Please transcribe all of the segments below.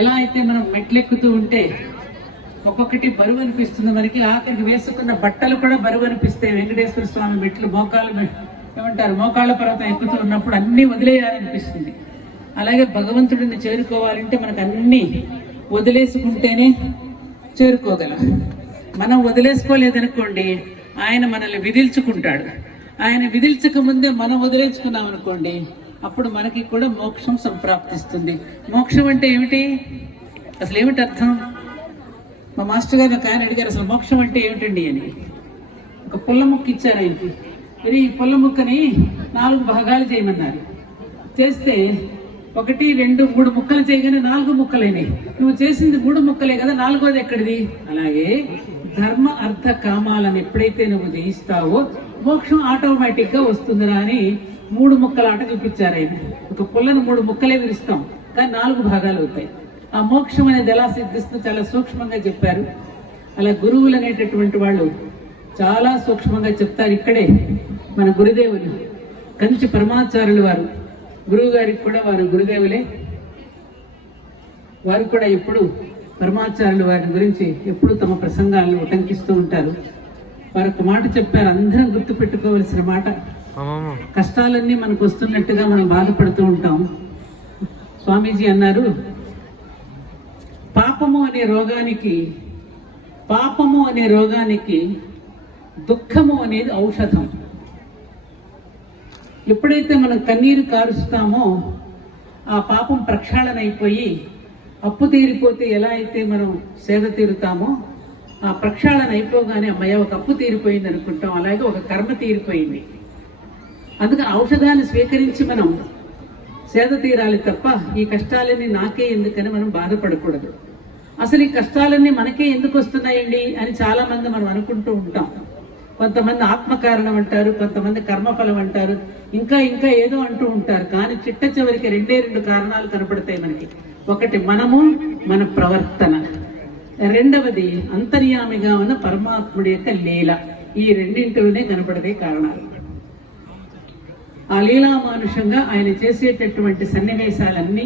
ఎలా అయితే మనం మెట్లెక్కుతూ ఉంటే ఒక్కొక్కటి బరువు అనిపిస్తుంది మనకి, ఆఖరికి వేసుకున్న బట్టలు కూడా బరువు అనిపిస్తాయి. వెంకటేశ్వర స్వామి మెట్లు ఏమంటారు మోకాళ్ళ పర్వతం ఎక్కుతూ ఉన్నప్పుడు అన్ని వదిలేయాలనిపిస్తుంది. అలాగే భగవంతుడిని చేరుకోవాలంటే మనకు అన్ని వదిలేసుకుంటేనే చేరుకోగలం. మనం వదిలేసుకోలేదనుకోండి ఆయన మనల్ని విదిల్చుకుంటాడు. ఆయన విదిల్చక ముందే మనం వదిలేసుకున్నాం అనుకోండి అప్పుడు మనకి కూడా మోక్షం సంప్రాప్తిస్తుంది. మోక్షం అంటే ఏమిటి, అసలు ఏమిటి అర్థం? మా మాస్టర్ గారు ఒక ఆయన అడిగారు, అసలు మోక్షం అంటే ఏమిటండి అని. ఒక పుల్ల ముక్క ఇచ్చారు ఆయనకి. ఇది ఈ పుల్ల ముక్కని 4 భాగాలు చేయమన్నారు. చేస్తే 1, 2, 3 ముక్కలు చేయగానే 4 ముక్కలైనాయి. నువ్వు చేసింది 3 ముక్కలే కదా, 4వది ఎక్కడిది? అలాగే ధర్మ అర్థ కామాలను ఎప్పుడైతే నువ్వు జయిస్తావో మోక్షం ఆటోమేటిక్ గా వస్తుందిరా అని 3 ముక్కల ఆట చూపించారు ఆయన. ఒక పుల్లను 3 ముక్కలే విరుస్తాం కానీ 4 భాగాలు అవుతాయి. ఆ మోక్షం అనేది ఎలా సిద్ధిస్తుందో చాలా సూక్ష్మంగా చెప్పారు. అలా గురువులు అనేటటువంటి వాళ్ళు చాలా సూక్ష్మంగా చెప్తారు. ఇక్కడే మన గురుదేవులు కంచి పరమాచార్యులు వారు, గురువు గారికి కూడా వారు గురుదేవులే. వారు కూడా ఎప్పుడు పరమాచార్యులు వారి గురించి ఎప్పుడు తమ ప్రసంగాలను ఉటంకిస్తూ ఉంటారు. వారు ఒక మాట చెప్పారు, అందరం గుర్తు పెట్టుకోవలసిన మాట. కష్టాలన్నీ మనకు వస్తున్నట్టుగా మనం బాధపడుతూ ఉంటాం. స్వామీజీ అన్నారు, పాపము అనే రోగానికి దుఃఖము అనేది ఔషధం. ఎప్పుడైతే మనం కన్నీరు కారుస్తామో ఆ పాపం ప్రక్షాళన అయిపోయి అప్పు తీరిపోతే ఎలా అయితే మనం సేద తీరుతామో ఆ ప్రక్షాళన అయిపోగానే అమ్మయ్య ఒక అప్పు తీరిపోయింది అనుకుంటాం. అలాగే ఒక కర్మ తీరిపోయింది. అందుకని ఔషధాన్ని స్వీకరించి మనం సేద తీరాలి తప్ప ఈ కష్టాలన్నీ నాకే ఎందుకని మనం బాధపడకూడదు. అసలు ఈ కష్టాలన్నీ మనకే ఎందుకు వస్తున్నాయండి అని చాలా మంది మనం అనుకుంటూ ఉంటాం. కొంతమంది ఆత్మకారణం అంటారు, కొంతమంది కర్మఫలం అంటారు, ఇంకా ఏదో అంటూ ఉంటారు. కానీ చిట్ట చివరికి 2 కారణాలు కనపడతాయి మనకి. ఒకటి మనము, మన ప్రవర్తన. రెండవది అంతర్యామిగా ఉన్న పరమాత్ముడి యొక్క లీల. ఈ రెండింటిలోనే కనపడతాయి కారణాలు. ఆ లీలామానుషంగా ఆయన చేసేటటువంటి సన్నివేశాలన్నీ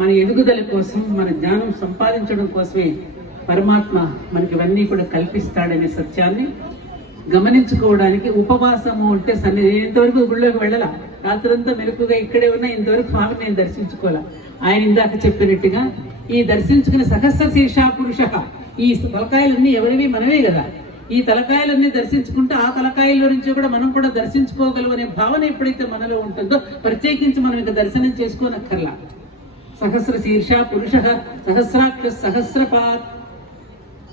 మన ఎదుగుదల కోసం, మన జ్ఞానం సంపాదించడం కోసమే పరమాత్మ మనకి ఇవన్నీ కూడా కల్పిస్తాడనే సత్యాన్ని గమనించుకోవడానికి ఉపవాసము అంటే ఇంతవరకు గుళ్ళోకి వెళ్ళాల, రాత్రంతా మెలకుగా ఇక్కడే ఉన్నా ఇంతవరకు స్వామిని నేను దర్శించుకోవాలా. ఆయన ఇందాక చెప్పినట్టుగా ఈ దర్శించుకునే సహస్ర శీర్ష పురుష, ఈ తలకాయలన్నీ ఎవరివి? మనమే కదా. ఈ తలకాయలన్నీ దర్శించుకుంటే ఆ తలకాయల నుంచి కూడా మనం కూడా దర్శించుకోగలం అనే భావన ఎప్పుడైతే మనలో ఉంటుందో ప్రత్యేకించి మనం ఇంకా దర్శనం చేసుకోనక్కర్లా. సహస్ర శీర్ష పురుష సహస్రాక్ష సహస్రపాత్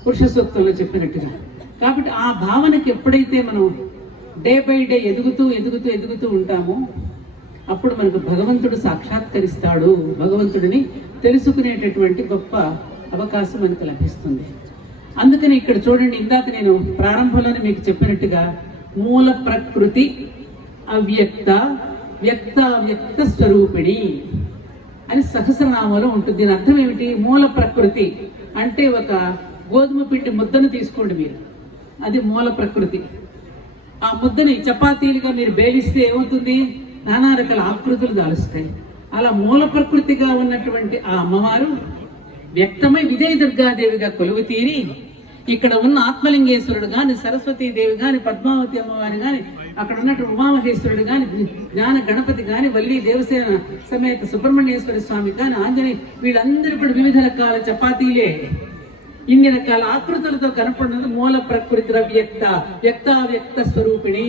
పురుష సూక్తంలో చెప్పినట్టుగా. కాబట్టి ఆ భావనకి ఎప్పుడైతే మనం డే బై డే ఎదుగుతూ ఉంటామో అప్పుడు మనకు భగవంతుడు సాక్షాత్కరిస్తాడు. భగవంతుడిని తెలుసుకునేటటువంటి గొప్ప అవకాశం మనకు లభిస్తుంది. అందుకని ఇక్కడ చూడండి, ఇందాక నేను ప్రారంభంలోనే మీకు చెప్పినట్టుగా మూల ప్రకృతి అవ్యక్త వ్యక్త స్వరూపిణి అని సహస్రనామంలో ఉంటుంది. దీని అర్థం ఏమిటి? మూల ప్రకృతి అంటే ఒక గోధుమ పిండి ముద్దను తీసుకోండి మీరు, అది మూల ప్రకృతి. ఆ ముద్దని చపాతీలుగా మీరు బేలిస్తే ఏమవుతుంది? నానా రకాల ఆకృతులు దాలుస్తాయి. అలా మూల ప్రకృతిగా ఉన్నటువంటి ఆ అమ్మవారు వ్యక్తమై విజయ దుర్గాదేవిగా కొలువు తీరి ఇక్కడ ఉన్న ఆత్మలింగేశ్వరుడు గాని, సరస్వతీదేవి గాని, పద్మావతి అమ్మవారి గాని, అక్కడ ఉన్నట్టు ఉమామహేశ్వరుడు గాని, జ్ఞాన గణపతి గాని, వల్లి దేవసేన సమేత సుబ్రహ్మణ్యేశ్వర స్వామి గాని, ఆంజనేయ, వీళ్ళందరూ కూడా వివిధ రకాల చపాతీలే, ఇన్ని రకాల ఆకృతులతో కనపడినది మూల ప్రకృతి వ్యక్త స్వరూపిణి.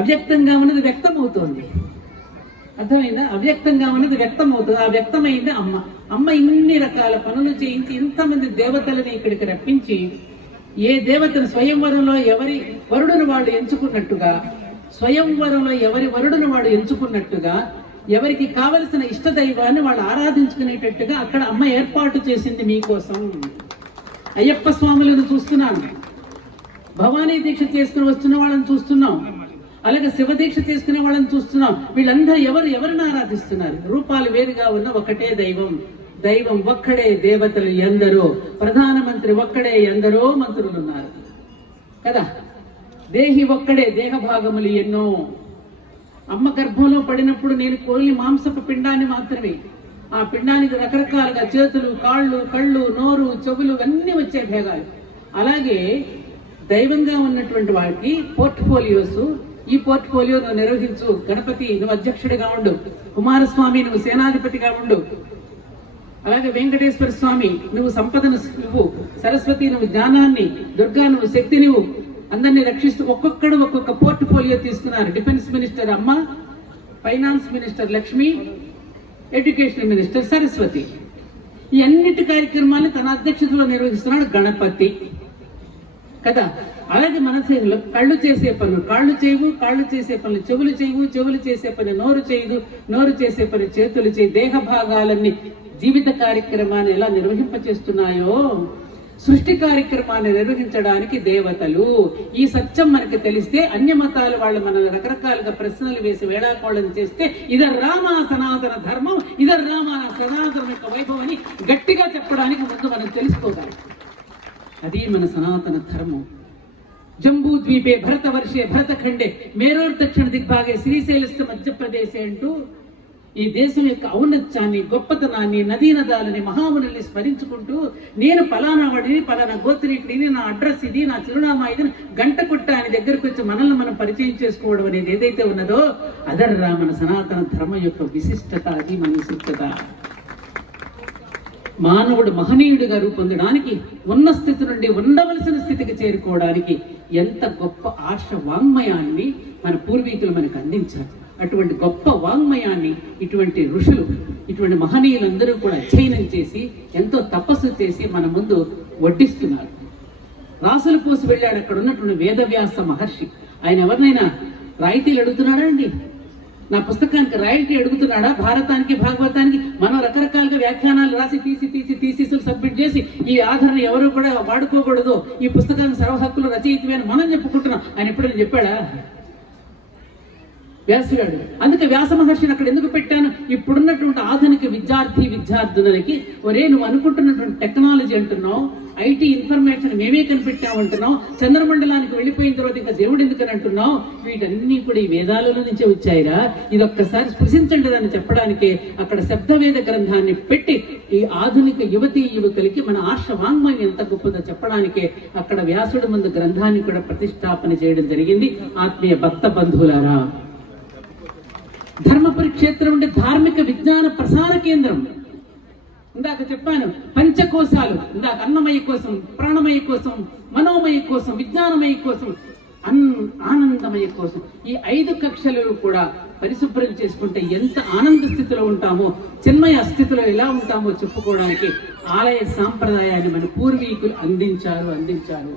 అవ్యక్తంగా ఉన్నది వ్యక్తమవుతోంది. అర్థమైందా? అవ్యక్తంగా ఉన్నది వ్యక్తమవుతుంది. ఆ వ్యక్తమైంది అమ్మ ఇన్ని రకాల పనులు చేయించి ఇంతమంది దేవతలని ఇక్కడికి రప్పించి ఏ దేవతను స్వయంవరంలో ఎవరి వరుడును వాడు ఎంచుకున్నట్టుగా ఎవరికి కావలసిన ఇష్ట దైవాన్ని వాళ్ళు ఆరాధించుకునేటట్టుగా అక్కడ అమ్మ ఏర్పాటు చేసింది మీకోసం. అయ్యప్ప స్వాములను చూస్తున్నాను, భవానీ దీక్ష చేసుకుని వస్తున్న వాళ్ళని చూస్తున్నాం, అలాగే శివ దీక్ష చేసుకునే వాళ్ళని చూస్తున్నాం. వీళ్ళందరూ ఎవరిని ఆరాధిస్తున్నారు? రూపాలు వేరుగా ఉన్న ఒకటే దైవం ఒక్కడే, దేవతలు ఎందరో, ప్రధానమంత్రి ఒక్కడే, ఎందరో మంత్రులు ఉన్నారు కదా. దేహి ఒక్కడే, దేహ భాగములు ఎన్నో. అమ్మ గర్భంలో పడినప్పుడు నేను కోలి మాంసపు పిండాన్ని మాత్రమే, ఆ పిండానికి రకరకాలుగా చేతులు, కాళ్ళు, కళ్ళు, నోరు, చెవులు అన్నీ వచ్చే భేగాలు. అలాగే దైవంగా ఉన్నటువంటి వాడికి పోర్ట్ఫోలియోస్, ఈ పోర్ట్ఫోలియో నువ్వు నిర్వహించు, గణపతి నువ్వు అధ్యక్షుడిగా ఉండు, కుమారస్వామి నువ్వు సేనాధిపతిగా ఉండు, అలాగే వెంకటేశ్వర స్వామి నువ్వు సంపదను నువ్వు, సరస్వతి నువ్వు జ్ఞానాన్ని, దుర్గా నువ్వు శక్తి నువ్వు, అందరినీ రక్షిస్తూ ఒక్కొక్కడు ఒక్కొక్క పోర్ట్ఫోలియో తీసుకున్నారు. డిఫెన్స్ మినిస్టర్ అమ్మ, finance minister Lakshmi, education minister Saraswati. ఈ అన్నిటి కార్యక్రమాలను తన అధ్యక్షతలో నిర్వహిస్తున్నాడు గణపతి కదా. అలాగే మన శరీరంలో కళ్ళు చేసే పనులు కాళ్ళు చేయవు, కాళ్ళు చేసే పనులు చెవులు చేయవు, చెవులు చేసే పని నోరు చేయదు, నోరు చేసే పని చేతులు చేయి. దేహ భాగాలన్నీ జీవిత కార్యక్రమాన్ని ఎలా నిర్వహింపచేస్తున్నాయో సృష్టి కార్యక్రమాన్ని నిర్వహించడానికి దేవతలు. ఈ సత్యం మనకి తెలిస్తే అన్య మతాల వాళ్ళు మనల్ని రకరకాలుగా ప్రశ్నలు వేసి వేళాకోళం చేస్తే ఇదర్ రామ సనాతన ధర్మం, ఇదర్ రామ సనాతనం యొక్క వైభవాన్ని గట్టిగా చెప్పడానికి ముందు మనం తెలుసుకోవాలి. అది మన సనాతన ధర్మం. జంబూ ద్వీపే భరతవర్షే భరతఖండే మేరోర్ దక్షిణ దిగ్భాగే శ్రీశైలస్థ మధ్యప్రదేశే అంటూ ఈ దేశం యొక్క ఔన్నత్యాన్ని, గొప్పతనాన్ని, నదీనదాలని, మహామునుల్ని స్మరించుకుంటూ నేను పలానా వాడిని, పలానా గోత్రీకుడిని, నా అడ్రస్ ఇది, నా చిరునామా ఇది గంట కొట్ట అని దగ్గరకు వచ్చి మనల్ని మనం పరిచయం చేసుకోవడం అనేది ఏదైతే ఉన్నదో అదర్రా మన సనాతన ధర్మం యొక్క విశిష్టత. అది మన విశిష్టత. మానవుడు మహనీయుడిగా రూపొందడానికి, ఉన్న స్థితి నుండి ఉండవలసిన స్థితికి చేరుకోవడానికి ఎంత గొప్ప ఆర్ష వాంగ్మయాన్ని మన పూర్వీకులు మనకు అందించారు. అటువంటి గొప్ప వాంగ్మయాన్ని ఇటువంటి ఋషులు, ఇటువంటి మహనీయులందరూ కూడా అధ్యయనం చేసి ఎంతో తపస్సు చేసి మన ముందు వడ్డిస్తున్నారు. రాసులు పూసి వెళ్ళాడు అక్కడ ఉన్నటువంటి వేదవ్యాస మహర్షి. ఆయన ఎవరినైనా రాయితీలు అడుగుతున్నాడా అండి? నా పుస్తకానికి రాయల్టీ అడుగుతున్నాడా? భారతానికి, భాగవతానికి మనం రకరకాలుగా వ్యాఖ్యానాలు రాసి తీసి సబ్మిట్ చేసి ఈ ఆధారణ ఎవరు కూడా వాడుకోకూడదు, ఈ పుస్తకానికి సర్వ హక్కులు రచయితమే అని మనం చెప్పుకుంటున్నాం. ఆయన ఎప్పుడైనా చెప్పాడా? వ్యాసుగాడు. అందుకే వ్యాస మహర్షిని అక్కడ ఎందుకు పెట్టాను? ఇప్పుడున్నటువంటి ఆధునిక విద్యార్థులకి ఒరే నువ్వు అనుకుంటున్నటువంటి టెక్నాలజీ అంటున్నావు, ఐటీ ఇన్ఫర్మేషన్ మేమే కనిపెట్టాము అంటున్నావు, చంద్రమండలానికి వెళ్ళిపోయిన తర్వాత ఇంకా దేవుడు ఎందుకని అంటున్నావు, వీటన్నీ కూడా ఈ వేదాలలో నుంచే వచ్చాయిరా, ఇది ఒక్కసారి స్పృశించండి అని చెప్పడానికి అక్కడ శబ్దవేద గ్రంథాన్ని పెట్టి ఈ ఆధునిక యువకులకి మన ఆర్ష వాంగ్మయం ఎంత గొప్పదో చెప్పడానికే అక్కడ వ్యాసుడి ముందు గ్రంథాన్ని కూడా ప్రతిష్టాపన చేయడం జరిగింది. ఆత్మీయ భక్త బంధువులారా, ధర్మపురి క్షేత్రం ఉండే ధార్మిక విజ్ఞాన ప్రసార కేంద్రం. ఇందాక చెప్పాను పంచకోశాలు, ఇందాక అన్నమయ కోసం, ప్రాణమయ కోసం, మనోమయ కోసం, విజ్ఞానమయ కోసం, ఆనందమయ కోసం, ఈ 5 కక్షలు కూడా పరిశుభ్రం చేసుకుంటే ఎంత ఆనంద స్థితిలో ఉంటామో, చిన్మయ స్థితిలో ఎలా ఉంటామో చెప్పుకోవడానికి ఆలయ సాంప్రదాయాన్ని మన పూర్వీకులు అందించారు.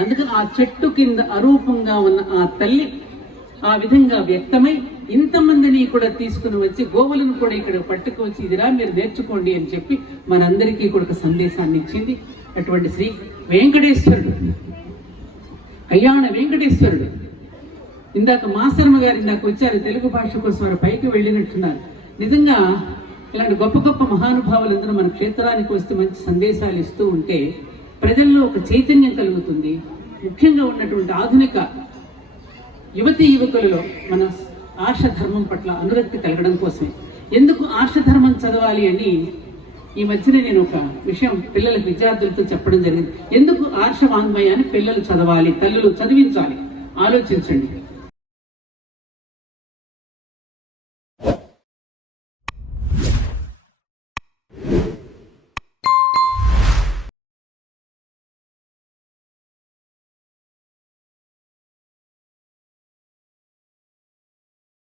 అందుకని ఆ చెట్టు కింద అరూపంగా ఉన్న ఆ తల్లి ఆ విధంగా వ్యక్తమై ఇంతమందిని కూడా తీసుకుని వచ్చి గోవులను కూడా ఇక్కడ పట్టుకొచ్చి ఇదిరా మీరు నేర్చుకోండి అని చెప్పి మనందరికీ కూడా ఒక సందేశాన్ని ఇచ్చింది. అటువంటి శ్రీ వెంకటేశ్వరుడు, కళ్యాణ వెంకటేశ్వరుడు. ఇందాక మాసర్మ గారు ఇందాక వచ్చారు, తెలుగు భాష కోసం వారు పైకి వెళ్ళినట్టున్నారు. నిజంగా ఇలాంటి గొప్ప గొప్ప మహానుభావులందరూ మన క్షేత్రానికి వస్తే మంచి సందేశాలు ఇస్తూ ఉంటే ప్రజల్లో ఒక చైతన్యం కలుగుతుంది. ముఖ్యంగా ఉన్నటువంటి ఆధునిక యువకులలో మన ఆర్షధర్మం పట్ల అనురక్తి కలగడం కోసమే. ఎందుకు ఆర్షధర్మం చదవాలి అని ఈ మధ్యన నేను ఒక విషయం పిల్లలకు, విద్యార్థులతో చెప్పడం జరిగింది. ఎందుకు ఆర్ష వాంగ్మయాన్ని పిల్లలు చదవాలి, తల్లులు చదివించాలి? ఆలోచించండి.